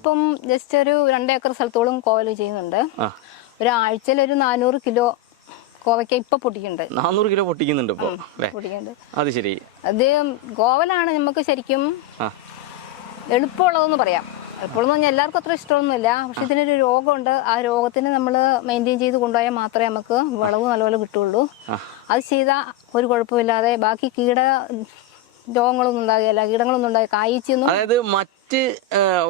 ഞങ്ങളിപ്പം ജസ്റ്റ് ഒരു 2 ഏക്കർ സ്ഥലത്തോളം കോവൽ ചെയ്യുന്നുണ്ട്. ഒരാഴ്ചയിൽ ഒരു 400 കിലോ കോവയ്ക്ക ഇപ്പൊ പൊട്ടിക്കുന്നുണ്ട്. 400 കിലോ പൊട്ടിക്കുന്നുണ്ട് ഇപ്പൊ. അത് ശരി. അത് കോവലാണ് നമുക്ക് ശരിക്കും എളുപ്പമുള്ളതെന്ന് പറയാം. എളുപ്പമെന്ന് പറഞ്ഞാൽ എല്ലാവർക്കും അത്ര ഇഷ്ടമൊന്നുമില്ല. പക്ഷെ ഇതിനൊരു രോഗമുണ്ട്. ആ രോഗത്തിന് നമ്മൾ മെയിൻറ്റെയിൻ ചെയ്ത് കൊണ്ടുപോയാൽ മാത്രമേ നമുക്ക് വിളവ് നല്ലപോലെ കിട്ടുള്ളൂ. അത് ചെയ്താൽ ഒരു കുഴപ്പമില്ലാതെ ബാക്കി രോഗങ്ങളൊന്നും ഉണ്ടാകില്ല, കീടങ്ങളൊന്നും ഉണ്ടാകില്ല, കായ്ച്ചൊന്നും. അതായത് മറ്റ്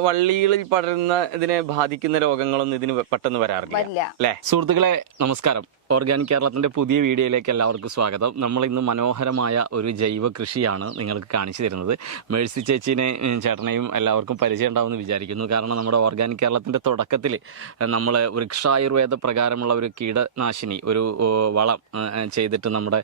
വള്ളികളിൽ പടരുന്ന ഇതിനെ ബാധിക്കുന്ന രോഗങ്ങളൊന്നും ഇതിന് പെട്ടെന്ന് വരാറില്ല അല്ലേ? സുഹൃത്തുക്കളെ നമസ്കാരം. ഓർഗാനിക് കേരളത്തിന്റെ പുതിയ വീഡിയോയിലേക്ക് എല്ലാവർക്കും സ്വാഗതം. നമ്മൾ ഇന്ന് മനോഹരമായ ഒരു ജൈവ കൃഷിയാണ് നിങ്ങൾക്ക് കാണിച്ചു തരുന്നത്. മേഴ്സി ചേച്ചീനെയും ചേട്ടനെയും എല്ലാവർക്കും പരിചയം ഉണ്ടാവുമെന്ന് വിചാരിക്കുന്നു. കാരണം നമ്മുടെ ഓർഗാനിക് കേരളത്തിന്റെ തുടക്കത്തിൽ നമ്മൾ വൃക്ഷായുർവേദ പ്രകാരമുള്ള ഒരു കീടനാശിനി, ഒരു വളം ചെയ്തിട്ട് നമ്മുടെ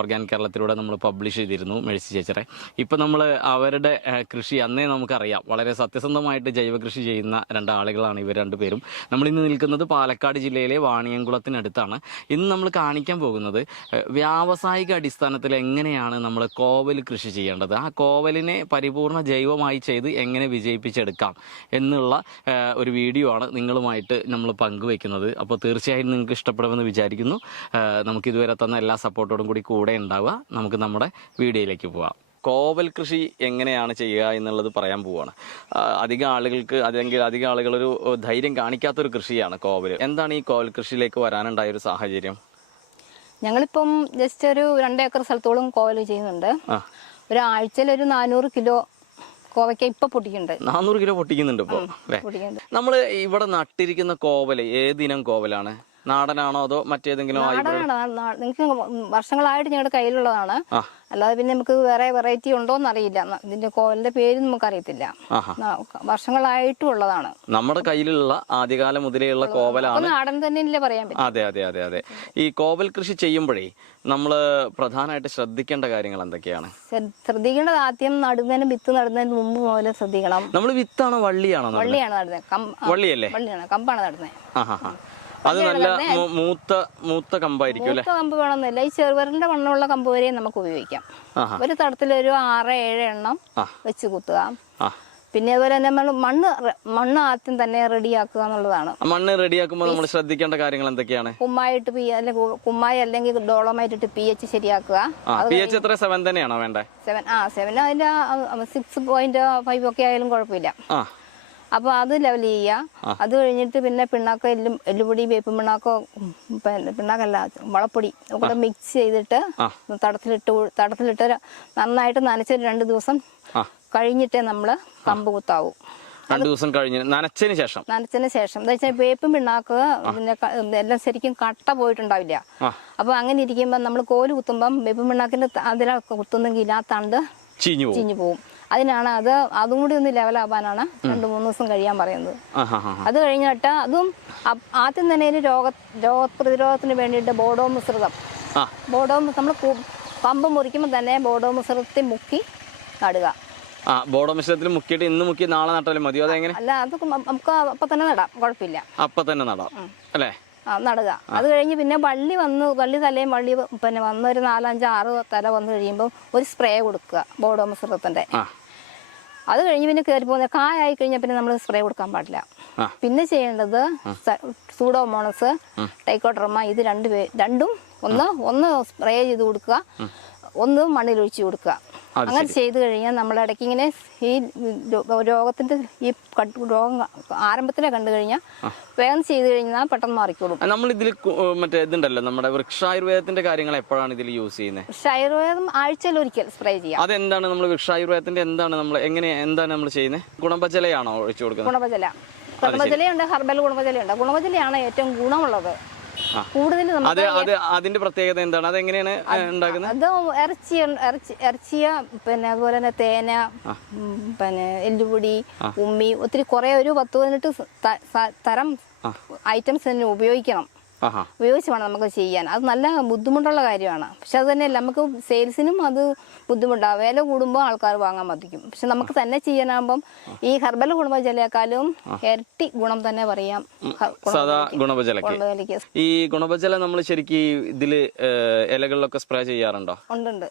ഓർഗാനിക് കേരളത്തിലൂടെ നമ്മൾ പബ്ലിഷ് ചെയ്തിരുന്നു മേഴ്സി ചേച്ചറെ. ഇപ്പം നമ്മൾ അവരുടെ കൃഷി അന്നേ നമുക്കറിയാം. വളരെ സത്യസന്ധമായിട്ട് ജൈവ കൃഷി ചെയ്യുന്ന 2 ആളുകളാണ് ഇവർ 2 പേരും. നമ്മളിന്ന് നിൽക്കുന്നത് പാലക്കാട് ജില്ലയിലെ വാണിയംകുളത്തിനടുത്താണ്. ഇന്ന് നമ്മൾ കാണിക്കാൻ പോകുന്നത് വ്യാവസായിക അടിസ്ഥാനത്തിൽ എങ്ങനെയാണ് നമ്മൾ കോവൽ കൃഷി ചെയ്യേണ്ടത്, ആ കോവലിനെ പരിപൂർണ ജൈവമായി ചെയ്ത് എങ്ങനെ വിജയിപ്പിച്ചെടുക്കാം എന്നുള്ള ഒരു വീഡിയോ ആണ് നിങ്ങളുമായിട്ട് നമ്മൾ പങ്കുവയ്ക്കുന്നത്. അപ്പോൾ തീർച്ചയായും നിങ്ങൾക്ക് ഇഷ്ടപ്പെടുമെന്ന് വിചാരിക്കുന്നു. നമുക്കിതുവരെ തന്ന എല്ലാ സപ്പോർട്ടോടും കൂടെ ഉണ്ടാവുക. നമുക്ക് നമ്മുടെ വീഡിയോയിലേക്ക് പോവാം. കോവൽ കൃഷി എങ്ങനെയാണ് ചെയ്യുക എന്നുള്ളത് പറയാൻ പോവുകയാണ്. അധികം ആളുകളൊരു ധൈര്യം കാണിക്കാത്തൊരു കൃഷിയാണ് കോവൽ. എന്താണ് ഈ കോവൽ കൃഷിയിലേക്ക് വരാനുണ്ടായ ഒരു സാഹചര്യം? ഞങ്ങളിപ്പം ജസ്റ്റ് ഒരു 2 ഏക്കർ സ്ഥലത്തോളം കോവൽ ചെയ്യുന്നുണ്ട്. ഒരാഴ്ചയിൽ ഒരു 400 കിലോ കോവയ്ക്ക ഇപ്പൊ പൊട്ടിക്കുന്നുണ്ട്. 400 കിലോ പൊട്ടിക്കുന്നുണ്ട് ഇപ്പൊ. നമ്മൾ ഇവിടെ നട്ടിരിക്കുന്ന കോവല് ഏതിനം കോവലാണ്? നാടനാണോ അതോ മറ്റേതെങ്കിലും? നിങ്ങൾക്ക് വർഷങ്ങളായിട്ട് ഞങ്ങളുടെ കയ്യിലുള്ളതാണ്. അല്ലാതെ പിന്നെ നമുക്ക് വേറെ വെറൈറ്റി ഉണ്ടോന്ന് അറിയില്ല. ഇതിന്റെ കോവലിന്റെ പേര് നമുക്ക് അറിയത്തില്ല. വർഷങ്ങളായിട്ടും ഉള്ളതാണ്. നമ്മുടെ കയ്യിലുള്ള ആദ്യകാലം മുതലേയുള്ള കോവലാണ്. നാടൻ തന്നെ പറയാൻ പറ്റും. അതെ. ഈ കോവൽ കൃഷി ചെയ്യുമ്പോഴേ നമ്മള് പ്രധാനമായിട്ട് ശ്രദ്ധിക്കേണ്ട കാര്യങ്ങൾ എന്തൊക്കെയാണ്? ശ്രദ്ധിക്കേണ്ടത് ആദ്യം വിത്ത് നടുന്നതിന് മുമ്പ് മുതലേ ശ്രദ്ധിക്കണം. നമ്മൾ വിത്താണോ വള്ളിയാണോ? വള്ളിയാണ് നടുന്നത്. വള്ളിയല്ലേ? വള്ളിയാണ്, കമ്പാണ് നടുന്നത്. അത് നല്ല മൂത്ത കമ്പായിരിക്കും അല്ലേ? കമ്പ് വേണമെന്നില്ല. ഈ ചെറുവരലിന്റെ മണ്ണുള്ള കമ്പ് വരെയും നമുക്ക് ഉപയോഗിക്കാം. ഒരു തടത്തിലൊരു 6-7 എണ്ണം വെച്ച് കുത്തുക. പിന്നെ അതുപോലെ തന്നെ നമ്മൾ മണ്ണ് ആദ്യം തന്നെ റെഡിയാക്കുക എന്നുള്ളതാണ്. മണ്ണ് റെഡിയാക്കുമ്പോൾ നമ്മൾ ശ്രദ്ധിക്കേണ്ട കാര്യങ്ങൾ എന്തൊക്കെയാണ്? കുമ്മായി അല്ലെങ്കിൽ ഡോളോമൈറ്റ് ഇട്ട് pH ശരിയാക്കുക. pH എത്ര? 7 തന്നെയാണോ വേണ്ടേ? 7 അതിന്റെ 6.5 ഒക്കെ ആയാലും കുഴപ്പമില്ല. അപ്പോൾ അത് ലെവൽ ചെയ്യുക. അത് കഴിഞ്ഞിട്ട് പിന്നെ പിണ്ണാക്കോ എല്ലുപൊടി, വേപ്പും പിണ്ണാക്കോ, പിണ്ണാക്കല്ല വളപ്പൊടി ഒക്കെ മിക്സ് ചെയ്തിട്ട് തടത്തിലിട്ട് നന്നായിട്ട് നനച്ചൊരു 2 ദിവസം കഴിഞ്ഞിട്ടേ നമ്മള് കമ്പ് കുത്താവൂ. 2 ദിവസം കഴിഞ്ഞ് നനച്ചതിന് ശേഷം എന്താ വെച്ചാൽ വേപ്പും പിണ്ണാക്ക് പിന്നെ എല്ലാം ശരിക്കും കട്ട പോയിട്ടുണ്ടാവില്ല. അപ്പൊ അങ്ങനെ ഇരിക്കുമ്പോ നമ്മൾ കോല് കുത്തുമ്പം വേപ്പും പിണ്ണാക്കിന്റെ അതിലൊക്കെ കുത്തുന്നെങ്കിൽ ആ തണ്ട് ചീഞ്ഞു പോവും. അതിനാണ് അതും കൂടി ഒന്ന് ലെവലാവാനാണ് 2-3 ദിവസം കഴിയാൻ പറയുന്നത്. അത് കഴിഞ്ഞിട്ട് അതും ആദ്യം തന്നെ രോഗപ്രതിരോധത്തിന് വേണ്ടിയിട്ട് ബോഡോ മിശ്രിതം നമ്മൾ കമ്പ് മുറിക്കുമ്പോൾ തന്നെ ബോഡോ മിശ്രിതത്തിൽ മുക്കി നടുക. ബോഡോ മിശ്രിതത്തിൽ മുക്കിയിട്ട് ഇന്ന് മുക്കി നാളെ നട്ടാലും മതിയോ? അതെങ്ങനെ? അല്ല, അത് നമുക്ക് അപ്പൊ തന്നെ നടാം, കുഴപ്പമില്ല. അപ്പൊ തന്നെ നടാം അല്ലേ? നടുക. അത് കഴിഞ്ഞ് പിന്നെ വള്ളി തലയും പിന്നെ വന്ന് ഒരു 4-5-6 തല വന്നു കഴിയുമ്പോൾ ഒരു സ്പ്രേ കൊടുക്കുക ബോഡോ മിശ്രിതത്തിന്റെ. അത് കഴിഞ്ഞ് പിന്നെ കയറി പോകുന്ന കായായി കഴിഞ്ഞാൽ പിന്നെ നമ്മൾ സ്പ്രേ കൊടുക്കാൻ പാടില്ല. പിന്നെ ചെയ്യേണ്ടത് സൂഡോമോണസ്, ട്രൈക്കോഡെർമ, ഇത് രണ്ടും ഒന്ന് സ്പ്രേ ചെയ്ത് കൊടുക്കുക, ഒന്ന് മണ്ണിൽ ഒഴിച്ചു കൊടുക്കുക. അങ്ങനെ ചെയ്തു കഴിഞ്ഞാൽ നമ്മുടെ ഇടയ്ക്ക് ഇങ്ങനെ ഈ രോഗത്തിന്റെ ഈ രോഗം ആരംഭത്തിലെ കണ്ടു കഴിഞ്ഞാൽ വേഗം ചെയ്തു കഴിഞ്ഞാൽ പെട്ടെന്ന് മാറിക്കോളും. നമ്മൾ ഇതിൽ മറ്റേ ഇതുണ്ടല്ലോ, നമ്മുടെ വൃക്ഷായുർവേദത്തിന്റെ കാര്യങ്ങൾ എപ്പോഴാണ് ഇതിൽ യൂസ് ചെയ്യുന്നത്? വൃക്ഷായുർവേദം ആഴ്ചയിൽ ഒരിക്കൽ സ്പ്രേ ചെയ്യാം. അതെന്താണ് നമ്മൾ വൃക്ഷായുർവേദത്തിന്റെ എന്താണ് നമ്മൾ ചെയ്യുന്നത്? ഗുണപജലയാണോ ഒഴിച്ചു കൊടുക്കുന്നത്? ഗുണപജലയുണ്ട്, ഹെർബൽ ഗുണപജലയുണ്ട്. ഗുണപജലയാണ് ഏറ്റവും ഗുണമുള്ളത്. കൂടുതൽ അതിന്റെ പ്രത്യേകത എന്താണ്? അതെങ്ങനെയാണ് ഉണ്ടാക്കുന്നത്? അത് ഇറച്ചിയ പിന്നെ അതുപോലെ തന്നെ തേന, പിന്നെ എല്ലുപൊടി, ഉമ്മി, ഒത്തിരി കുറെ ഒരു 10-15 തരം ഐറ്റംസ് തന്നെ ഉപയോഗിച്ച് വേണം നമുക്ക് ചെയ്യാൻ. അത് നല്ല ബുദ്ധിമുട്ടുള്ള കാര്യമാണ്. പക്ഷെ അത് തന്നെയല്ല, നമുക്ക് സെയിൽസിനും അത് ബുദ്ധിമുട്ടാണ്. വില കൂടുമ്പോൾ ആൾക്കാർ വാങ്ങാൻ മതിക്കും. പക്ഷെ നമുക്ക് തന്നെ ചെയ്യാനാകുമ്പം ഈ ഹെർബൽ ഗുണപജലക്കാലും ഇരട്ടി ഗുണം തന്നെ പറയാം ഗുണപജലക്ക്. ഈ ഗുണപജല നമ്മൾ ശരിക്കും ഇതില് ഇലകളിലൊക്കെ സ്പ്രേ ചെയ്യാറുണ്ടോ? ഉണ്ട്.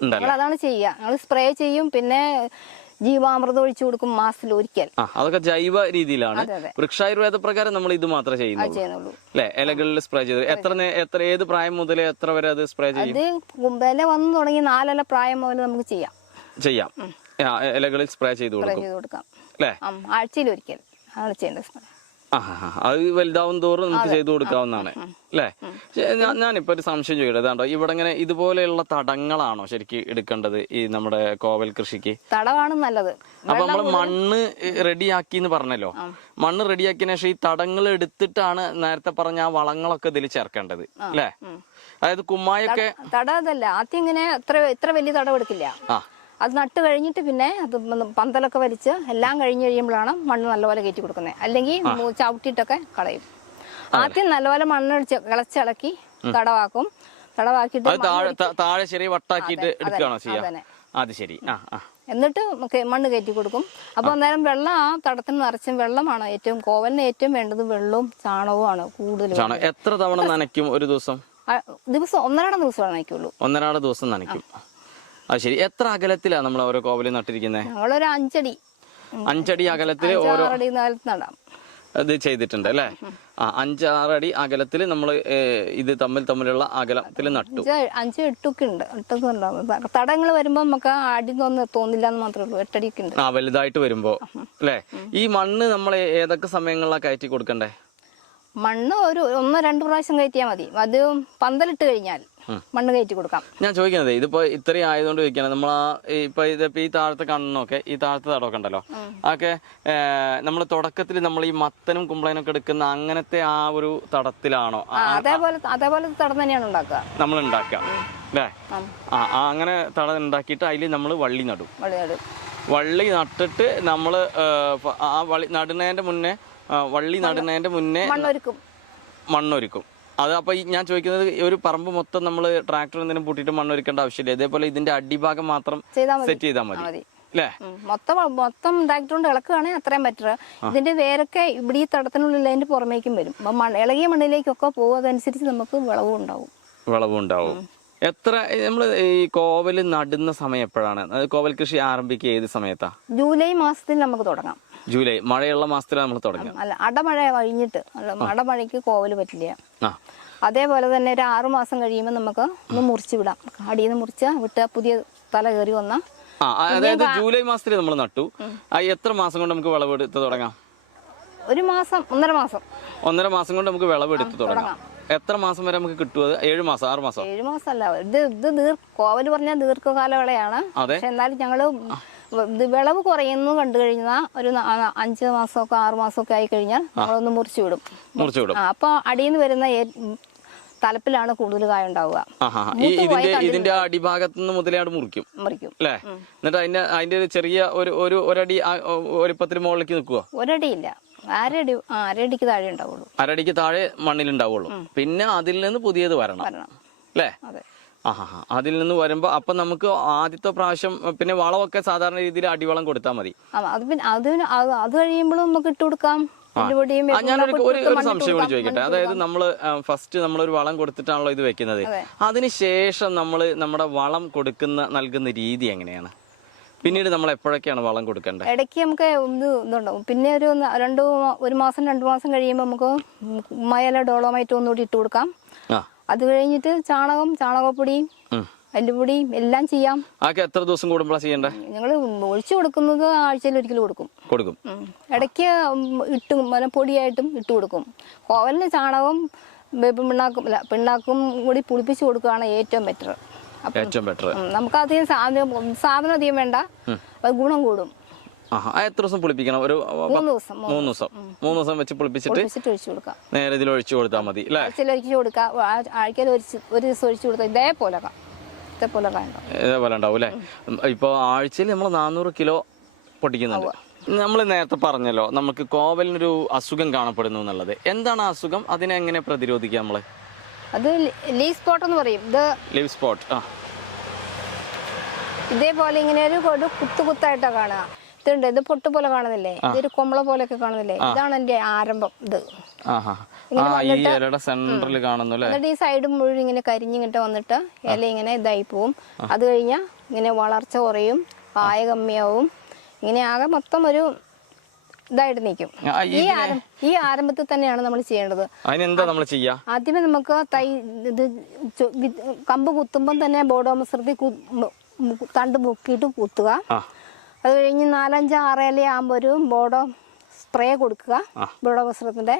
നമ്മൾ അതാണ് ചെയ്യുക. ഞങ്ങൾ സ്പ്രേ ചെയ്യും. പിന്നെ ജീവാമൃതം ഒഴിച്ചു കൊടുക്കും മാസത്തിൽ ഒരിക്കൽ. അതൊക്കെ ജൈവ രീതിയിലാണ്. അതെ, അതെ. വൃക്ഷായുർവേദ പ്രകാരം നമ്മൾ ഇത് മാത്രമേ ചെയ്യുന്നുള്ളൂ അല്ലെ? ഇലകളിൽ സ്പ്രേ ചെയ്ത് ഏത് പ്രായം മുതൽ എത്ര വരെ അത് സ്പ്രേ ചെയ്യും? അത് ഇല വന്നു തുടങ്ങി 4 ഇല പ്രായം മുതൽ നമുക്ക് ചെയ്യാം. ഇലകളിൽ സ്പ്രേ ചെയ്ത് കൊടുക്കാം അല്ലേ? ആഴ്ചയിൽ ഒരിക്കൽ ആണ് ചെയ്യേണ്ടത് സ്പ്രേ. അത് വലുതാവും തോറും നമുക്ക് ചെയ്തു കൊടുക്കാവുന്നതാണ് അല്ലേ? ഞാനിപ്പോ ഒരു സംശയം ചോദിക്കട്ടെ, ഇതാണ്ടോ ഇവിടെ ഇങ്ങനെ ഇതുപോലെയുള്ള തടങ്ങളാണോ ശരിക്കും എടുക്കേണ്ടത് ഈ നമ്മുടെ കോവൽ കൃഷിക്ക്? തടമാണ് നല്ലത്. അപ്പൊ നമ്മള് മണ്ണ് റെഡിയാക്കി എന്ന് പറഞ്ഞല്ലോ, മണ്ണ് റെഡിയാക്കിയതിനു ശേഷം ഈ തടങ്ങൾ എടുത്തിട്ടാണ് നേരത്തെ പറഞ്ഞ ആ വളങ്ങളൊക്കെ ഇതിൽ ചേർക്കേണ്ടത് അല്ലേ? അതായത് കുമ്മായൊക്കെ തടതല്ല, ആദ്യം ഇങ്ങനെ ഇത്ര വലിയ തടം എടുക്കില്ല. അത് നട്ട് കഴിഞ്ഞിട്ട് പിന്നെ അത് പന്തലൊക്കെ വലിച്ച് എല്ലാം കഴിഞ്ഞ് കഴിയുമ്പോഴാണ് മണ്ണ് നല്ലപോലെ കയറ്റി കൊടുക്കുന്നത്. അല്ലെങ്കിൽ ചവിട്ടിയിട്ടൊക്കെ കളയും. ആദ്യം നല്ലപോലെ മണ്ണ് കിളച്ചിളക്കി തടവാക്കും. തടവാക്കിയിട്ട് താഴെ ചെറിയ വട്ടാക്കിയിട്ട് എടുക്കുകയാണോ ചെയ്യുക? അത് ശരി. എന്നിട്ട് മണ്ണ് കയറ്റി കൊടുക്കും. അപ്പൊ അന്നേരം വെള്ളം ആ തടത്തിന് നിറച്ചും വെള്ളമാണ് ഏറ്റവും കോവലിന് ഏറ്റവും വേണ്ടത്. വെള്ളവും ചാണകവുമാണ് കൂടുതൽ. എത്ര തവണ നനയ്ക്കും ഒരു ദിവസം? ദിവസം 1.5 ദിവസമാണ് നനയ്ക്കുള്ളൂ. 1.5 ദിവസം നനയ്ക്കും. അത് ശരി. എത്ര അകലത്തിലാണ് നമ്മൾ ഓരോ കോവലും നട്ടിരിക്കുന്നത്? ഞങ്ങളൊരു 5 അടി അകലത്തില് ഓരോ നടാം. ഇത് ചെയ്തിട്ടുണ്ട് അല്ലേ? 5-6 അടി അകലത്തില് നമ്മള് ഇത് തമ്മിലുള്ള അകലത്തിൽ നട്ടു. 5-8 ഒക്കെ ഉണ്ട്. തടങ്ങൾ വരുമ്പോ നമുക്ക് അടി തോന്നില്ല എന്ന് മാത്രമേ ഉള്ളൂ. 8 അടിയൊക്കെ ഉണ്ട്. വലുതായിട്ട് വരുമ്പോ അല്ലേ? ഈ മണ്ണ് നമ്മൾ ഏതൊക്കെ സമയങ്ങളിലാണ് കയറ്റി കൊടുക്കണ്ടേ? മണ്ണ് ഒരു 1-2 പ്രാവശ്യം കയറ്റിയാൽ മതി. അത് പന്തലിട്ട് കഴിഞ്ഞാൽ മണ്ണ് കയറ്റി കൊടുക്കാം. ഞാൻ ചോദിക്കുന്നത് ഇതിപ്പോ ഇത്രയും ആയതുകൊണ്ട് ചോദിക്കാണ്. നമ്മൾ ഇതിപ്പോ ഈ താഴത്തെ കണ്ണൊക്കെ ഈ താഴത്തെ തടമൊക്കെ ഉണ്ടല്ലോ, അതൊക്കെ നമ്മൾ തുടക്കത്തിൽ നമ്മൾ ഈ മത്തനും കുമ്പളനും എടുക്കുന്ന അങ്ങനത്തെ ആ ഒരു തടത്തിലാണോ? അതേപോലെ തടം തന്നെയാണ് ഉണ്ടാക്കുക. നമ്മൾ ഉണ്ടാക്കുക അല്ലേ? അങ്ങനെ തടം ഉണ്ടാക്കിയിട്ട് അതിൽ നമ്മൾ വള്ളി നടും. വള്ളി നട്ടിട്ട് നമ്മൾ ആ വള്ളി നടുന്നതിന്റെ മുന്നേ മണ്ണൊരുക്കും. അത് അപ്പൊ ഞാൻ ചോദിക്കുന്നത്, ഒരു പറമ്പ് മൊത്തം നമ്മൾ ട്രാക്ടർ എന്തെങ്കിലും പൂട്ടിയിട്ട് മണ്ണൊരുക്കേണ്ട ആവശ്യമില്ല. ഇതേപോലെ ഇതിന്റെ അടിഭാഗം മാത്രം സെറ്റ് ചെയ്താൽ മതി അല്ലേ? മൊത്തം ട്രാക്ടർ കൊണ്ട് ഇളക്കുകയാണെങ്കിൽ അത്രയും ബെറ്റർ. ഇതിന്റെ വേരൊക്കെ ഇവിടെ ഈ തടത്തിനുള്ളിൽ അതിന്റെ പുറമേക്കും വരും. അപ്പൊ ഇളകിയ മണ്ണിലേക്കൊക്കെ പോകും. അതനുസരിച്ച് നമുക്ക് വിളവും ഉണ്ടാവും. എത്ര നമ്മൾ ഈ കോവൽ നടുന്ന സമയം എപ്പോഴാണ്? കോവൽ കൃഷി ആരംഭിക്കുക ഏത് സമയത്താ? ജൂലൈ മാസത്തിൽ നമുക്ക് തുടങ്ങാം. ജൂലൈ മഴയുള്ള മാസത്തിലാണ് നമ്മൾ തുടങ്ങുക. അല്ല, അടമഴ കഴിഞ്ഞിട്ട്. അടമഴയ്ക്ക് കോവല് പറ്റില്ല. അതേപോലെ തന്നെ ഒരു 6 മാസം കഴിയുമ്പോൾ നമുക്ക് ഒന്ന് മുറിച്ച് വിടാം. അടിയിൽ നിന്ന് വിട്ട് പുതിയ തല കയറി വന്ന അതായത് ജൂലൈ മാസത്തിൽ നമ്മൾ നട്ടു. എത്ര മാസം കൊണ്ട് നമുക്ക് വിളവെടുത്ത് തുടങ്ങാം? 1 മാസം 1.5 മാസം. 1.5 മാസം കൊണ്ട് നമുക്ക് വിളവെടുത്ത് തുടങ്ങാം. എത്ര മാസം വരെ നമുക്ക് കിട്ടും? 7 മാസം 6 മാസം? 7 മാസം അല്ല, ഇത് കോവല് പറഞ്ഞാൽ ദീർഘകാല വിളയാണ്. പക്ഷെ എന്നാലും ഞങ്ങള് വിളവ് കുറയുന്നു കണ്ടു കഴിഞ്ഞാൽ ഒരു 5 മാസമൊക്കെ 6 മാസമൊക്കെ ആയി കഴിഞ്ഞാൽ നമ്മളൊന്ന് മുറിച്ചു വിടും. അപ്പൊ അടിയിൽ നിന്ന് വരുന്ന തലപ്പിലാണ് കൂടുതൽ കായ ഉണ്ടാവുക. ഇതിന്റെ അടിഭാഗത്ത് നിന്ന് മുതലേ മുറിക്കും അല്ലേ? എന്നിട്ട് അതിന്റെ ചെറിയ ഒരടി വലിപ്പത്തിന് മുകളിലേക്ക് നിൽക്കുക. ഒരടിയില്ല, അരടിക്ക് താഴെ ഉണ്ടാവുള്ളൂ. അരടിക്ക് താഴെ മണ്ണിലുണ്ടാവുള്ളൂ. പിന്നെ അതിൽ നിന്ന് പുതിയത് വരണം അല്ലേ? അതിൽ നിന്ന് വരുമ്പോ അപ്പൊ നമുക്ക് ആദ്യത്തെ പ്രാവശ്യം പിന്നെ വളമൊക്കെ സാധാരണ രീതിയിൽ അടിവളം കൊടുത്താൽ മതി. അത് കഴിയുമ്പോഴും നമുക്ക് ഇട്ട് കൊടുക്കാം. ഞാനൊരു സംശയം കൂടി ചോദിക്കട്ടെ. അതായത് ഫസ്റ്റ് നമ്മളൊരു വളം കൊടുത്തിട്ടാണല്ലോ ഇത് വെക്കുന്നത്. അതിനുശേഷം നമ്മുടെ വളം നൽകുന്ന രീതി എങ്ങനെയാണ്? പിന്നീട് നമ്മൾ എപ്പോഴൊക്കെയാണ് വളം കൊടുക്കേണ്ടത്? ഇടയ്ക്ക് നമുക്ക് ഇതുണ്ടാവും. പിന്നെ ഒരു മാസം 2 മാസം കഴിയുമ്പോൾ നമുക്ക് മയല ഡോളോമൈറ്റ് ഒന്നുകൂടി ഇട്ട് കൊടുക്കാം. അത് കഴിഞ്ഞിട്ട് ചാണകപ്പൊടിയും എല്ലുപൊടിയും എല്ലാം ചെയ്യാം. എത്ര ദിവസം കൂടുമ്പോഴാണ് ചെയ്യണ്ടേ? ഞങ്ങൾ ഒഴിച്ചു കൊടുക്കുന്നത് ആഴ്ചയിൽ ഒരിക്കൽ കൊടുക്കും. ഇടയ്ക്ക് പൊടിയായിട്ടും ഇട്ട് കൊടുക്കും. കോവലിന് ചാണകവും പിണ്ണാക്കും കൂടി പുളിപ്പിച്ച് കൊടുക്കുകയാണ് ഏറ്റവും ബെറ്റർ. നമുക്ക് അധികം സാധനം അധികം വേണ്ട, ഗുണം കൂടും. എത്ര ദിവസം പുളിപ്പിക്കണം? ഒരു 3 ദിവസം വെച്ച് പുളിപ്പിച്ചിട്ട് ഒഴിച്ചു കൊടുക്കാം. നേരെ ഇതിൽ ഒഴിച്ചു കൊടുത്താൽ മതി അല്ലേ? ആഴ്ചയിൽ ഒരു ദിവസം ഒഴിച്ചു കൊടുത്താൽ ഇതേപോലെ ഉണ്ടാവും അല്ലേ? ഇപ്പൊ ആഴ്ചയിൽ നമ്മൾ 400 കിലോ പൊട്ടിക്കുന്നുണ്ട്. നമ്മൾ നേരത്തെ പറഞ്ഞല്ലോ നമുക്ക് കോവലിനൊരു അസുഖം കാണപ്പെടുന്നു എന്നുള്ളത്. എന്താണ് അസുഖം? അതിനെ എങ്ങനെ പ്രതിരോധിക്കാം നമ്മള്? അത് ലീഫ് സ്പോട്ട് എന്ന് പറയും. ലീഫ് സ്പോട്ട് ഇതേപോലെ ഇങ്ങനെ ഒരു കുത്തായിട്ടാ കാണുക. ഇത് പൊട്ട് പോലെ കാണുന്നില്ലേ? ഇതൊരു കൊമ്പള പോലെയൊക്കെ കാണുന്നില്ലേ? ഇതാണ് എന്റെ ആരംഭം. എന്നിട്ട് ഈ സൈഡ് മുഴുവൻ ഇങ്ങനെ കരിഞ്ഞിങ്ങിട്ട് വന്നിട്ട് ഇല ഇങ്ങനെ ഇതായി പോവും. അത് കഴിഞ്ഞാൽ ഇങ്ങനെ വളർച്ച കുറയും, കായ കമ്മിയാവും. ഇങ്ങനെ ആകെ മൊത്തം ഒരു ഇതായിട്ട് നിൽക്കും. ഈ ആരംഭത്തിൽ തന്നെയാണ് നമ്മൾ ചെയ്യേണ്ടത്. അതിനെന്താ നമ്മൾ ചെയ്യാ? ആദ്യമേ നമുക്ക് ഇത് കമ്പ് കുത്തുമ്പം തന്നെ ബോഡോമസൃതി തണ്ട് മുക്കിയിട്ട് കുത്തുക. അത് കഴിഞ്ഞ് 4, 5, 6 ഇല ആകുമ്പോൾ ഒരു ബോഡോ സ്പ്രേ കൊടുക്കുക, ബോഡോമസൃത്തിന്റെ.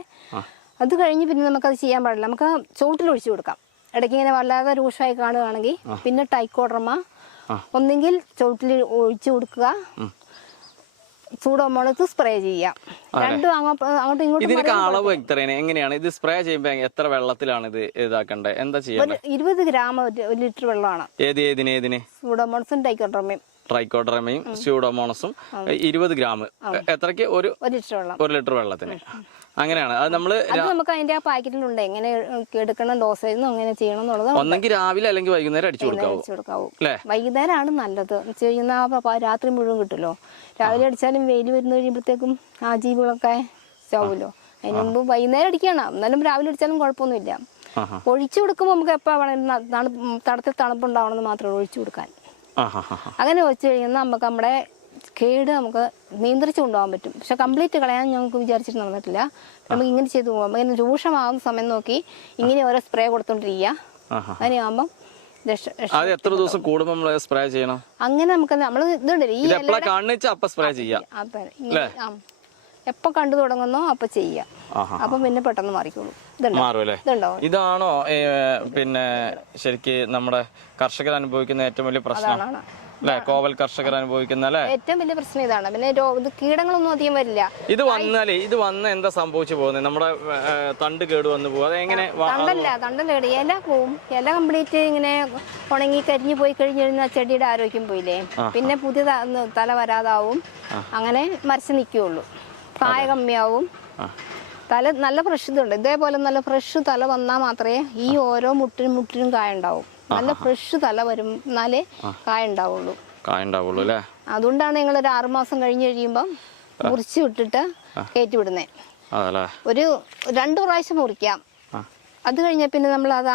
അത് കഴിഞ്ഞ് പിന്നെ നമുക്കത് ചെയ്യാൻ പാടില്ല, നമുക്ക് ചുവട്ടിൽ ഒഴിച്ചു കൊടുക്കാം. ഇടയ്ക്ക് ഇങ്ങനെ വല്ലാതെ രൂക്ഷമായി കാണുകയാണെങ്കിൽ പിന്നെ ട്രൈക്കോഡർമ ഒന്നെങ്കിൽ ചുവട്ടിൽ ഒഴിച്ചു കൊടുക്കുക, സൂഡോമോണസ് സ്പ്രേ ചെയ്യാം. രണ്ടും അങ്ങോട്ടും ഇങ്ങോട്ടും. ഇതിനൊക്കെ അളവ് എങ്ങനെയാണ്? ഇത് സ്പ്രേ ചെയ്യുമ്പോൾ എത്ര വെള്ളത്തിലാണ് ഇത് ഇതാക്കേണ്ടത്? എന്താ ചെയ്യാൻ? 20 ഗ്രാം 1 ലിറ്റർ വെള്ളമാണ്. ഏതിന്? സൂഡോമോണസും ട്രൈക്കോഡർമയും സ്യൂഡോമോണസും 20 ഗ്രാം. എത്രയ്ക്ക്? 1 ലിറ്റർ വെള്ളത്തിന്. അങ്ങനെയാണ് അത് നമുക്ക് അതിന്റെ ആ പാക്കറ്റിലുണ്ട് എങ്ങനെ എടുക്കണം, ഡോസേജ് എങ്ങനെ ചെയ്യണം എന്നുള്ളത്. ഒന്നെങ്കിൽ രാവിലെ അല്ലെങ്കിൽ വൈകുന്നേരം അടിച്ചു കൊടുക്കാവൂ. വൈകുന്നേരമാണ് നല്ലത്. ചെയ്യുന്ന രാത്രി മുഴുവൻ കിട്ടുമല്ലോ. രാവിലെ അടിച്ചാലും വെയിൽ വരുന്ന കഴിയുമ്പോഴത്തേക്കും ആ ജീവികളൊക്കെ ചാവുമല്ലോ. അതിന് മുമ്പ് വൈകുന്നേരം അടിക്കണം. എന്നാലും രാവിലെ അടിച്ചാലും കുഴപ്പമൊന്നുമില്ല. ഒഴിച്ചു കൊടുക്കുമ്പോൾ നമുക്ക് എപ്പോഴാണ് തടത്തിൽ തണുപ്പുണ്ടാവണമെന്ന് മാത്രമേ ഒഴിച്ചു കൊടുക്കാൻ. അങ്ങനെ വെച്ച് കഴിയുന്ന നമുക്ക് നമ്മുടെ കേട് നമുക്ക് നിയന്ത്രിച്ചു കൊണ്ടുപോകാൻ പറ്റും. പക്ഷെ കംപ്ലീറ്റ് കളയാൻ ഞങ്ങൾക്ക് വിചാരിച്ചിട്ട് നടന്നിട്ടില്ല. നമുക്ക് ഇങ്ങനെ ചെയ്തു പോകാം. ഇങ്ങനെ രൂക്ഷമാകുന്ന സമയം നോക്കി ഇങ്ങനെ ഓരോ സ്പ്രേ കൊടുത്തോണ്ടിരിക്കുക. അങ്ങനെയാകുമ്പോൾ എത്ര ദിവസം കൂടുമ്പോൾ നമ്മൾ സ്പ്രേ ചെയ്യണം? അങ്ങനെ നമുക്ക് നമ്മൾ ഇതുണ്ടല്ലോ, ഈ എപ്പോ കണ്ടു തുടങ്ങുന്നോ അപ്പൊ ചെയ്യാം. അപ്പൊ പിന്നെ പെട്ടെന്ന് മാറിക്കോളൂ. ഇതുണ്ടോ? ഇതാണോ പിന്നെ ശരിക്ക് നമ്മുടെ കർഷകർ അനുഭവിക്കുന്ന ഏറ്റവും വലിയ പ്രശ്നം? കോവൽ കർഷകർ അനുഭവിക്കുന്ന ഏറ്റവും വലിയ പ്രശ്നം ഇതാണ്. പിന്നെ ഇത് കീടങ്ങളൊന്നും അധികം വരില്ല. ഇത് വന്ന് എന്താ സംഭവിച്ചു പോകുന്നത്? നമ്മുടെ തണ്ട് കേട് വന്നു പോകും. അതെങ്ങനെ? തണ്ടല്ല കേട്, ഇല പോവും. ഇല കംപ്ലീറ്റ് ഇങ്ങനെ ഉണങ്ങി കരിഞ്ഞു പോയി കഴിഞ്ഞു കഴിഞ്ഞാൽ ചെടിയുടെ ആരോഗ്യം പോയില്ലേ. പിന്നെ പുതിയ തല വരാതാവും. അങ്ങനെ മരച്ച് നിൽക്കുകയുള്ളൂ. കായ കമ്മിയാവും. തല നല്ല ഫ്രഷ് ഇതുണ്ട്. ഇതേപോലെ നല്ല ഫ്രഷ് തല വന്നാൽ മാത്രമേ ഈ ഓരോ മുട്ടിനും കായ ഉണ്ടാവും. നല്ല ഫ്രഷ് തല വരും, എന്നാലേ കായ ഉണ്ടാവുള്ളൂ. അല്ലേ? അതുകൊണ്ടാണ് ഞങ്ങൾ ഒരു 6 മാസം കഴിഞ്ഞ് കഴിയുമ്പം മുറിച്ച് വിട്ടിട്ട് കയറ്റി വിടുന്നേ. ഒരു 2 പ്രാവശ്യം മുറിക്കാം. അത് കഴിഞ്ഞ പിന്നെ നമ്മൾ അത്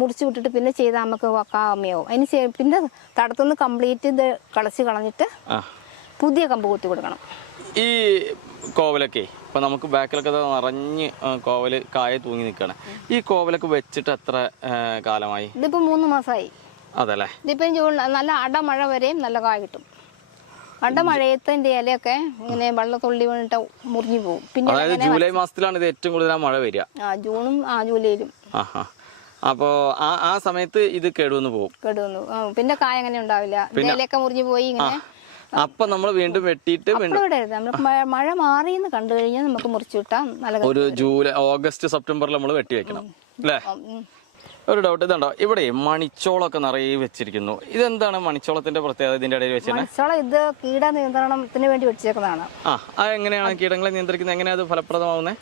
മുറിച്ച് വിട്ടിട്ട് പിന്നെ ചെയ്താൽ നമുക്ക് കാമയാവും. അതിന് പിന്നെ തടത്തുനിന്ന് കംപ്ലീറ്റ് ഇത് കളഞ്ഞിട്ട് പുതിയ കമ്പ് കുത്തി കൊടുക്കണം. ഈ കോവലൊക്കെ ഇപ്പൊ നമുക്ക് ബാക്കിലൊക്കെ നിറഞ്ഞ് കോവല് കായ തൂങ്ങി നിൽക്കുകയാണ്. ഈ കോവലൊക്കെ വെച്ചിട്ട് എത്ര കാലമായി? ഇതിപ്പോ 3 മാസമായി. അതല്ലേ? ഇതിപ്പോ ജൂൺ നല്ല അടമഴ വരെയും നല്ല കായ കിട്ടും. അടമഴയത്തിന്റെ ഇലയൊക്കെ ഇങ്ങനെ വെള്ളത്തുള്ളി വീണിട്ട് മുറിഞ്ഞു പോകും. പിന്നെ ജൂലൈ മാസത്തിലാണ് ഇത് ഏറ്റവും കൂടുതൽ മഴ വരിക. ജൂണും ജൂലൈയിലും. അപ്പോ ആ സമയത്ത് ഇത് കേടുവന്നു പോകും. പിന്നെ കായ അങ്ങനെ ഉണ്ടാവില്ല. ഇലയൊക്കെ മുറിഞ്ഞു പോയി ഇങ്ങനെ. അപ്പൊ നമ്മൾ വീണ്ടും വെട്ടിയിട്ട് മഴ മാറിയെന്ന് കണ്ടു കഴിഞ്ഞാൽ നമുക്ക് മുറിച്ചു വിട്ടാൽ നല്ല. ഒരു ജൂലൈ ഓഗസ്റ്റ് സെപ്റ്റംബറിൽ നമ്മൾ വെട്ടി വെക്കണം അല്ലേ? ഒരു ഡൗട്ട് ഇതുണ്ടോ, ഇവിടെ മണിച്ചോളൊക്കെ നിറയെ വെച്ചിരിക്കുന്നു. ഇതെന്താണ് മണിച്ചോളത്തിന്റെ പ്രത്യേകത? ഇതിന്റെ ഇടയിൽ വെച്ചാൽ മണിച്ചോളം ഇത് കീട നിയന്ത്രണത്തിന് വേണ്ടി വെച്ചേക്കുന്നതാണ്. എങ്ങനെയാണ് കീടങ്ങളെ നിയന്ത്രിക്കുന്നത്? എങ്ങനെയാ അത് ഫലപ്രദമാവുന്നത്?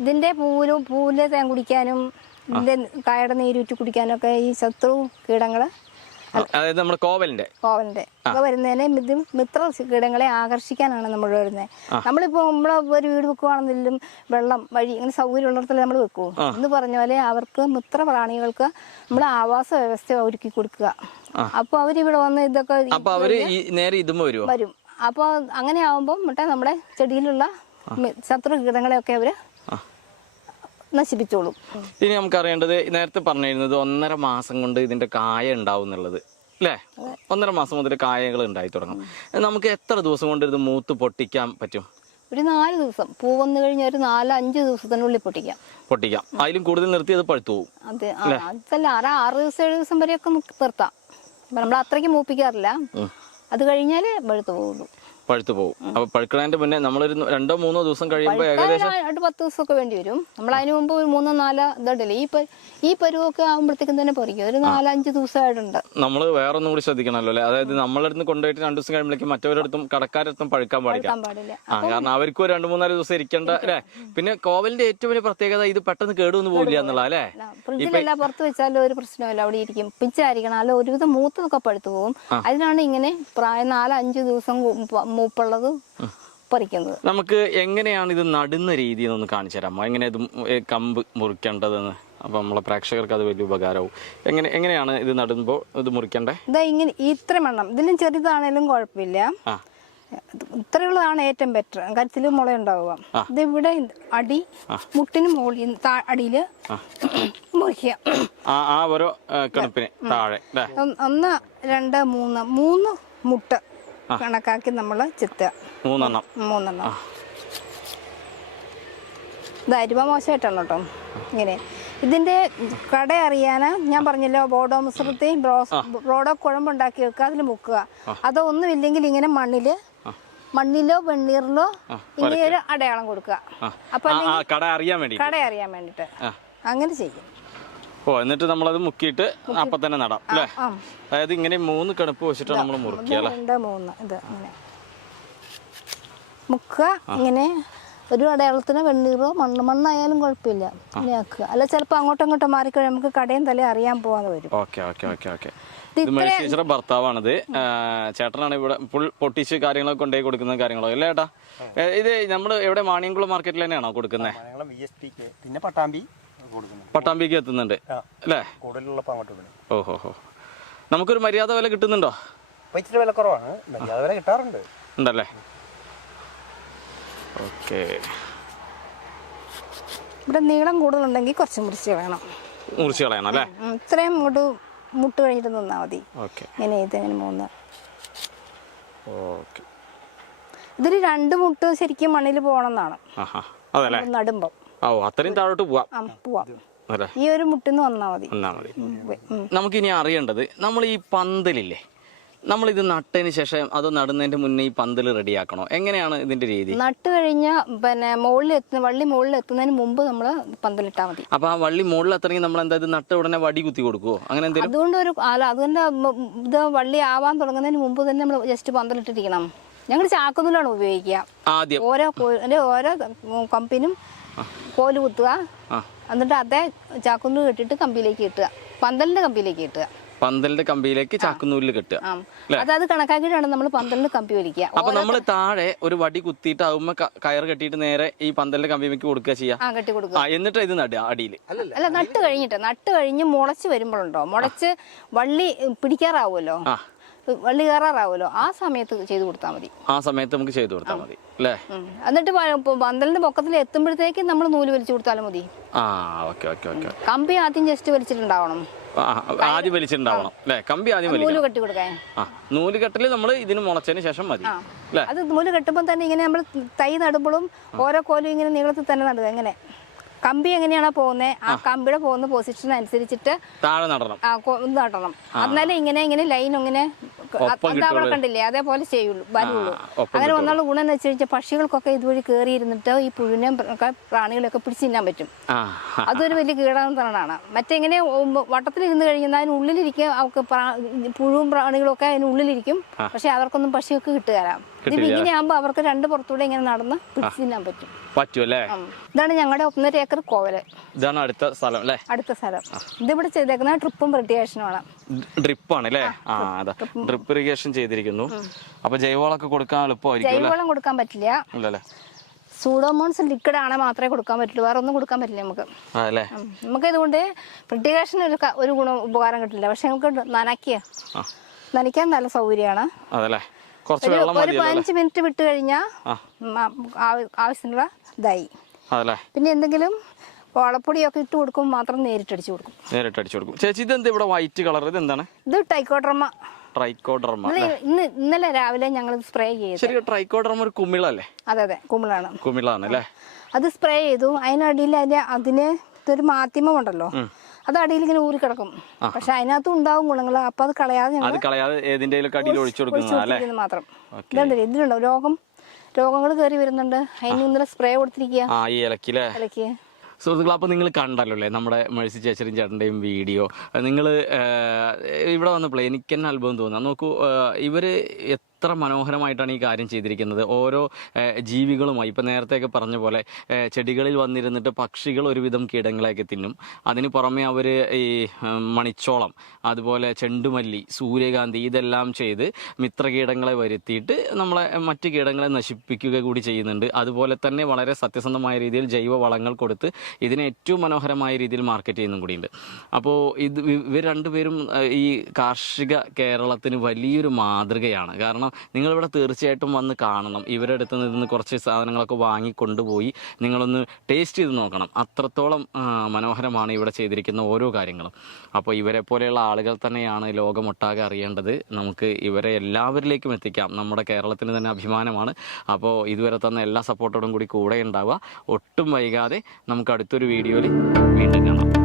ഇതിന്റെ പൂവിലെ തേൻ കുടിക്കാനും ഇതിന്റെ കായയുടെ നീരൂറ്റി കുടിക്കാനും ഒക്കെ ഈ ശത്രു കീടങ്ങള്, അതായത് നമ്മുടെ കോവലിന്റെ ഒക്കെ വരുന്നതിനെ മിത്ര കീടങ്ങളെ ആകർഷിക്കാനാണ് നമ്മൾ വരുന്നത്. നമ്മളിപ്പോ ഒരു വീട് വെക്കുവാണെങ്കിലും വെള്ളം വഴി ഇങ്ങനെ സൗകര്യമുള്ളിടത്തല്ലേ നമ്മൾ വെക്കൂ. എന്ന് പറഞ്ഞ പോലെ അവർക്ക് മിത്ര പ്രാണികൾക്ക് നമ്മൾ ആവാസ വ്യവസ്ഥ ഒരുക്കി കൊടുക്കുക. അപ്പൊ അവരിവിടെ വന്ന് ഇതൊക്കെ വരും. അപ്പൊ അങ്ങനെ ആവുമ്പോ നമ്മുടെ ചെടിയിലുള്ള ശത്രു കീടങ്ങളെയൊക്കെ അവര് നശിപ്പിച്ചോളും. ഇനി നമുക്ക് അറിയേണ്ടത്, നേരത്തെ പറഞ്ഞിരുന്നത് 1.5 മാസം കൊണ്ട് ഇതിന്റെ കായ ഉണ്ടാവും എന്നുള്ളത് അല്ലേ? 1.5 മാസം മുതൽ കായകൾ ഉണ്ടായി തുടങ്ങും. നമുക്ക് എത്ര ദിവസം കൊണ്ട് ഇത് മൂത്ത് പൊട്ടിക്കാൻ പറ്റും? ഒരു 4 ദിവസം. പൂ വന്നു കഴിഞ്ഞാൽ ഒരു 4-5 ദിവസത്തിനുള്ളിൽ പൊട്ടിക്കാം. അതിലും കൂടുതൽ നിർത്തി അത് പഴുത്തു പോകും. അതെ, അതല്ല 6 ദിവസം 7 ദിവസം വരെയൊക്കെ നിർത്താം. നമ്മൾ അത്രയ്ക്ക് മൂപ്പിക്കാറില്ല. അത് കഴിഞ്ഞാല് പഴുത്തു പോകും. അപ്പൊ പഴുക്കണതിന്റെ മുന്നേ നമ്മളൊരു 2-3 ദിവസം കഴിയുമ്പോൾ ഏകദേശം 10 ദിവസമൊക്കെ വേണ്ടി വരും. നമ്മൾ അതിന് മുമ്പ് ഒരു 3-4 ഇതുണ്ടല്ലേ, ഈ പരുവൊക്കെ ആകുമ്പോഴത്തേക്കും തന്നെ പറിക്കും. ഒരു 4-5 ദിവസമായിട്ടുണ്ട്. നമ്മൾ വേറെ ഒന്നും കൂടി ശ്രദ്ധിക്കണമല്ലോ അല്ലേ? അതായത് നമ്മളടുത്ത് കൊണ്ടുപോയിട്ട് 2 ദിവസം കഴിയുമ്പോഴേക്കും മറ്റവരടുത്തും കടക്കാരടുത്തും പഴുക്കാൻ പാടില്ല. കാരണം അവർക്കും 2-3-4 ദിവസം ഇരിക്കേണ്ട അല്ലേ? പിന്നെ കോവലിന്റെ ഏറ്റവും വലിയ പ്രത്യേകത ഇത് പെട്ടെന്ന് കേടുവന്നു പോകില്ല എന്നുള്ള അല്ലേ? ഫ്രിഡ്ജിലല്ല പുറത്ത് വെച്ചാലും ഒരു പ്രശ്നമില്ല, അവിടെ ഇരിക്കും. പിച്ചായിരിക്കണം, അല്ല ഒരുവിധം മൂത്തൊക്കെ പഴുത്തു പോകും. അതിനാണ് ഇങ്ങനെ പ്രായം 4-5 ദിവസം മൂപ്പുള്ളത് പറിക്കുന്നത്. നമുക്ക് എങ്ങനെയാണ് ഇത് നടുന്ന രീതി എന്നൊന്ന് കാണിച്ചു തരാമോ? എങ്ങനെ ഇത് കമ്പ് മുറിക്കേണ്ടതെന്ന്? അപ്പൊ നമ്മളെ പ്രേക്ഷകർക്ക് അത് വലിയ ഉപകാരവും. എങ്ങനെയാണ് ഇത് നടുമ്പോൾ ഇത് മുറിക്കണ്ടേ? ഇതാ ഇങ്ങനെ ഇത്ര മണ്ണം, ഇതിലും ചെറുതാണേലും കുഴപ്പമില്ല. ഇത്രയുള്ളതാണ് ഏറ്റവും ബെറ്റർ. കരുത്തിൽ മുള ഉണ്ടാവുക. ഇതിവിടെ അടി മുട്ടിന് മുകളിൽ അടിയിൽ മുറിക്കുക. 1 2 3 മുട്ട കണക്കാക്കി നമ്മൾ ചെത്തുക. 3 ഇത് അരിമ മോശമായിട്ടാണ് കേട്ടോ. ഇങ്ങനെ ഇതിന്റെ കട അറിയാനാ ഞാൻ പറഞ്ഞല്ലോ, ബോഡോ മിശ്രത്തെ ബ്രോഡോ കുഴമ്പുണ്ടാക്കി വെക്കുക, അതിൽ മുക്കുക. അതൊന്നുമില്ലെങ്കിൽ ഇങ്ങനെ മണ്ണിലോ വെണ്ണീറിലോ ഇങ്ങനെ ഒരു അടയാളം കൊടുക്കുക. അപ്പൊ കട അറിയാൻ വേണ്ടിട്ട് അങ്ങനെ ചെയ്യും. എന്നിട്ട് നമ്മളത് മുക്കിയിട്ട് അപ്പൊ തന്നെ നടാം അല്ലേ? അതായത് ഇങ്ങനെ 3 കണപ്പ് വെച്ചിട്ട് നമ്മൾ മുറിക്കുക. 2 3 ഇത് അങ്ങനെ മുക്കുക. ഇങ്ങനെ ഒരു അടയാളത്തിന് വെണ്ണീറോ മണ്ണായാലും കുഴപ്പമില്ല, ഇങ്ങനെ ആക്കുക. അല്ല ചിലപ്പോൾ അങ്ങോട്ടും മാറിക്കഴിഞ്ഞാൽ നമുക്ക് കടയും തലേ അറിയാൻ പോവാതെ വരും. ഭർത്താവാണിത്. ചേട്ടനാണ് ഇവിടെ ഫുൾ പൊട്ടിച്ച് കാര്യങ്ങളൊക്കെ കൊണ്ടുപോയി കൊടുക്കുന്ന കാര്യങ്ങളോ അല്ലേ ചേട്ടാ? ഇത് നമ്മൾ എവിടെ മാണിയംകുളം മാർക്കറ്റിൽ തന്നെയാണോ കൊടുക്കുന്നത്? പിന്നെ പട്ടാമ്പിക്ക് എത്തുന്നുണ്ട് അല്ലേ? ഓഹോ. നമുക്കൊരു മര്യാദ വില കിട്ടുന്നുണ്ടോ? വില കുറവാണ്, മര്യാദ വില കിട്ടാറുണ്ട്. ഉണ്ടല്ലേ? ഓക്കെ. ഇവിടെ നീളം കൂടുതലുണ്ടെങ്കിൽ കുറച്ച് മുറിച്ച് കളയണം അല്ലേ? ഇത്രയും ഇങ്ങോട്ട് മുട്ട് കഴിഞ്ഞിട്ട് നിന്നാൽ മതി. ഇങ്ങനെ ഇതിങ്ങനെ 3. ഇതിൽ 2 മുട്ട് ശരിക്കും മണ്ണിൽ പോകണമെന്നാണ് നടുമ്പോ. അത്രയും താഴോട്ട് പോവാം. ഈ ഒരു മുട്ടിന്ന് വന്നാൽ മതി. നമുക്കിനി അറിയേണ്ടത്, നമ്മൾ ഈ പന്തലില്ലേ, നമ്മളിത് നട്ടതിന് ശേഷം അത് നടുന്നതിന്റെ മുന്നേ ഈ പന്തൽ റെഡിയാക്കണോ? എങ്ങനെയാണ് ഇതിന്റെ രീതി? നട്ട് കഴിഞ്ഞ വള്ളി മുകളിൽ എത്തുന്നതിന് മുമ്പ് നമ്മൾ പന്തലിട്ടാൽ മതി. അപ്പൊ ആ വള്ളി മുകളിൽ എത്തണമെങ്കിൽ നമ്മൾ എന്താ നട്ട ഉടനെ വടി കുത്തി കൊടുക്കുവോ? അങ്ങനെ എന്തെങ്കിലും? അതുകൊണ്ട് ഇത് വള്ളി ആവാൻ തുടങ്ങുന്നതിന് മുമ്പ് തന്നെ നമ്മൾ ജസ്റ്റ് പന്തലിട്ടിരിക്കണം. ഞങ്ങൾ ചാക്കുനൂലാണ് ഉപയോഗിക്കുക. ആദ്യം ഓരോ കമ്പിനും കോല് കുത്തുക, എന്നിട്ട് അതേ ചാക്കുനൂല് കെട്ടിട്ട് കമ്പിയിലേക്ക് ഇട്ടുക, പന്തലിന്റെ കമ്പിയിലേക്ക് ഇട്ടുക. പന്തലിന്റെ കമ്പിയിലേക്ക് ചാക്കുനൂലിൽ കെട്ടുക. അത് കണക്കാക്കിയിട്ടാണ് നമ്മൾ പന്തലിന് കമ്പി വലിക്കുക. അപ്പൊ നമ്മൾ താഴെ ഒരു വടി കുത്തിയിട്ട് ആവുമ്പോ കയർ കെട്ടിയിട്ട് നേരെ ഈ പന്തലിന്റെ കമ്പിയിലേക്ക് കൊടുക്കുക ചെയ്യാം. കെട്ടി കൊടുക്കുക. എന്നിട്ട് ഇത് നടുക അടിയിൽ. അല്ല, നട്ട് കഴിഞ്ഞ് മുളച്ച് വരുമ്പോഴുണ്ടോ, മുളച്ച് വള്ളി പിടിക്കാറാവുമല്ലോ, വള്ളി കയറാറാവുമല്ലോ, ആ സമയത്ത് ചെയ്ത് കൊടുത്താൽ മതി. ആ സമയത്ത് നമുക്ക് ചെയ്ത് കൊടുത്താൽ മതി അല്ലേ? എന്നിട്ട് പന്തലിന്റെ പൊക്കത്തിൽ എത്തുമ്പോഴത്തേക്കും നമ്മൾ നൂല് വലിച്ചു കൊടുത്താലും മതി. കമ്പി ആദ്യം ജസ്റ്റ് വലിച്ചിട്ടുണ്ടാവണം. ആദ്യം വലിച്ചിട്ടുണ്ടാവണം അല്ലേ? കമ്പി ആദ്യം നൂല് കെട്ടി കൊടുക്കാൻ. നൂല് കെട്ടല് നമ്മൾ ഇതിന് മുളച്ചതിന് ശേഷം മതി. അത് നൂല് കെട്ടുമ്പോൾ തന്നെ ഇങ്ങനെ നമ്മൾ തൈ നടുമ്പോഴും ഓരോ കോലും ഇങ്ങനെ നീളത്തിൽ തന്നെ നടുക. എങ്ങനെ കമ്പി എങ്ങനെയാണോ പോകുന്നത്, ആ കമ്പിയുടെ പോകുന്ന പൊസിഷൻ അനുസരിച്ചിട്ട് താഴെ നടണം. എന്നാലേ ഇങ്ങനെ ലൈൻ ഇങ്ങനെ അവിടെ കണ്ടില്ലേ, അതേപോലെ വരുള്ളൂ. അങ്ങനെ വന്നുള്ള ഗുണം എന്ന് വെച്ച് കഴിഞ്ഞാൽ പക്ഷികൾക്കൊക്കെ ഇതുവഴി കയറിയിരുന്നിട്ട് ഈ പുഴുവിനെ പ്രാണികളെയൊക്കെ പിടിച്ചു തിന്നാൻ പറ്റും. അതൊരു വലിയ കീടാണുതലാണ്. മറ്റെങ്ങനെ വട്ടത്തിലിരുന്ന് കഴിഞ്ഞാൽ അതിനുള്ളിലിരിക്കും, അവർക്ക് പുഴുവും പ്രാണികളും ഒക്കെ അതിനുള്ളിലിരിക്കും. പക്ഷെ അവർക്കൊന്നും പക്ഷികൾക്ക് കിട്ടുകയില്ല. ഇത് ഇങ്ങനെ ആകുമ്പോൾ അവർക്ക് 2 പുറത്തൂടെ ഇങ്ങനെ നടന്ന് പിടിച്ചു തിന്നാൻ പറ്റും. ഇതാണ് ഞങ്ങളുടെ 1.5 ഏക്കർ കോവല്. ഇതാണ് അടുത്ത സ്ഥലം അല്ലേ? അടുത്ത സ്ഥലം. ഇതിവിടെ ചെയ്തേക്കുന്ന ട്രിപ്പും ഫെർട്ടിലൈസേഷനുമാണ്. ഡ്രിപ്പാണ് അല്ലേ? ഡ്രിപ്പ് ഇറിഗേഷൻ ചെയ്തിരിക്കുന്നു. അപ്പൊ ജൈവവളമൊക്കെ കൊടുക്കാൻ എളുപ്പമായിരിക്കും. ജൈവവളം കൊടുക്കാൻ പറ്റില്ല. സൂഡോമോൺസ് ലിക്വിഡ് ആണ് മാത്രമേ കൊടുക്കാൻ പറ്റുള്ളൂ, വേറെ ഒന്നും കൊടുക്കാൻ പറ്റില്ല നമുക്ക്. നമുക്ക് ഇതുകൊണ്ട് ഫെർട്ടിലൈസേഷൻ ഒരു ഉപകാരം കിട്ടില്ല. പക്ഷെ നമുക്ക് നനയ്ക്കാൻ നല്ല സൗകര്യമാണ്. ഒരു 15 മിനിറ്റ് വിട്ട് കഴിഞ്ഞാൽ ആവശ്യത്തിനുള്ള ഇതായി. പിന്നെ എന്തെങ്കിലും വളപ്പൊടിയൊക്കെ ഇട്ട് കൊടുക്കും, മാത്രം നേരിട്ടടിച്ചു കൊടുക്കും. ചേച്ചി ഇതെന്താ ഇവിടെ വൈറ്റ് കളർ? ഇത് എന്താണ്? ഇത് ട്രൈക്കോഡർമ. ഇന്നലെ രാവിലെ ഞങ്ങൾ സ്പ്രേ ചെയ്തു. ട്രൈക്കോഡർമ ഒരു കുമിളല്ലേ? അതെ, കുമിളാണ് അല്ലേ? അത് സ്പ്രേ ചെയ്തു. അതിനടിയിൽ അതിന് ഇതൊരു മാധ്യമമുണ്ടല്ലോ, അത് അടിയിൽ ഇങ്ങനെ ഊരി കിടക്കും. പക്ഷെ അതിനകത്തും ഉണ്ടാവും ഗുണങ്ങൾ. അപ്പൊ അത് കളയാതെ മാത്രം. ഇതിലുണ്ടോ രോഗങ്ങൾ കയറി വരുന്നുണ്ട്. അതിന് ഇന്നലെ സ്പ്രേ കൊടുത്തിരിക്കുക ഇലക്ക്. സുഹൃത്തുക്കളെ, അപ്പോൾ നിങ്ങൾ കണ്ടല്ലോ അല്ലേ നമ്മുടെ മേഴ്സി ചേച്ചറിയും ചേട്ടൻ്റെയും വീഡിയോ. നിങ്ങൾ ഇവിടെ വന്നപ്പോൾ എനിക്ക് തന്നെ അത്ഭുതം തോന്നുക. നോക്കൂ, ഇവർ എത്ര മനോഹരമായിട്ടാണ് ഈ കാര്യം ചെയ്തിരിക്കുന്നത്. ഓരോ ജീവികളുമായി ഇപ്പം നേരത്തെയൊക്കെ പറഞ്ഞ പോലെ ചെടികളിൽ വന്നിരുന്നിട്ട് പക്ഷികൾ ഒരുവിധം കീടങ്ങളെയൊക്കെ തിന്നും. അതിന് പുറമെ അവർ ഈ മണിച്ചോളം, അതുപോലെ ചെണ്ടുമല്ലി, സൂര്യകാന്തി ഇതെല്ലാം ചെയ്ത് മിത്രകീടങ്ങളെ വരുത്തിയിട്ട് നമ്മളെ മറ്റ് കീടങ്ങളെ നശിപ്പിക്കുക കൂടി ചെയ്യുന്നുണ്ട്. അതുപോലെ തന്നെ വളരെ സത്യസന്ധമായ രീതിയിൽ ജൈവ വളങ്ങൾ കൊടുത്ത് ഇതിനെ ഏറ്റവും മനോഹരമായ രീതിയിൽ മാർക്കറ്റ് ചെയ്യുന്നും കൂടിയുണ്ട്. അപ്പോൾ ഇവർ രണ്ടുപേരും ഈ കാർഷിക കേരളത്തിന് വലിയൊരു മാതൃകയാണ്. കാരണം നിങ്ങളിവിടെ തീർച്ചയായിട്ടും വന്ന് കാണണം. ഇവരുടെ അടുത്ത് നിന്ന് കുറച്ച് സാധനങ്ങളൊക്കെ വാങ്ങിക്കൊണ്ടുപോയി നിങ്ങളൊന്ന് ടേസ്റ്റ് ചെയ്ത് നോക്കണം. അത്രത്തോളം മനോഹരമാണ് ഇവിടെ ചെയ്തിരിക്കുന്ന ഓരോ കാര്യങ്ങളും. അപ്പോൾ ഇവരെ പോലെയുള്ള ആളുകൾ തന്നെയാണ് ലോകമൊട്ടാകെ അറിയേണ്ടത്. നമുക്ക് ഇവരെ എല്ലാവരിലേക്കും എത്തിക്കാം. നമ്മുടെ കേരളത്തിന് തന്നെ അഭിമാനമാണ്. അപ്പോൾ ഇതുവരെ തന്ന എല്ലാ സപ്പോർട്ടോടും കൂടി കൂടെ ഉണ്ടാവുക. ഒട്ടും വൈകാതെ നമുക്ക് അടുത്തൊരു വീഡിയോയിൽ വീണ്ടും കാണാം.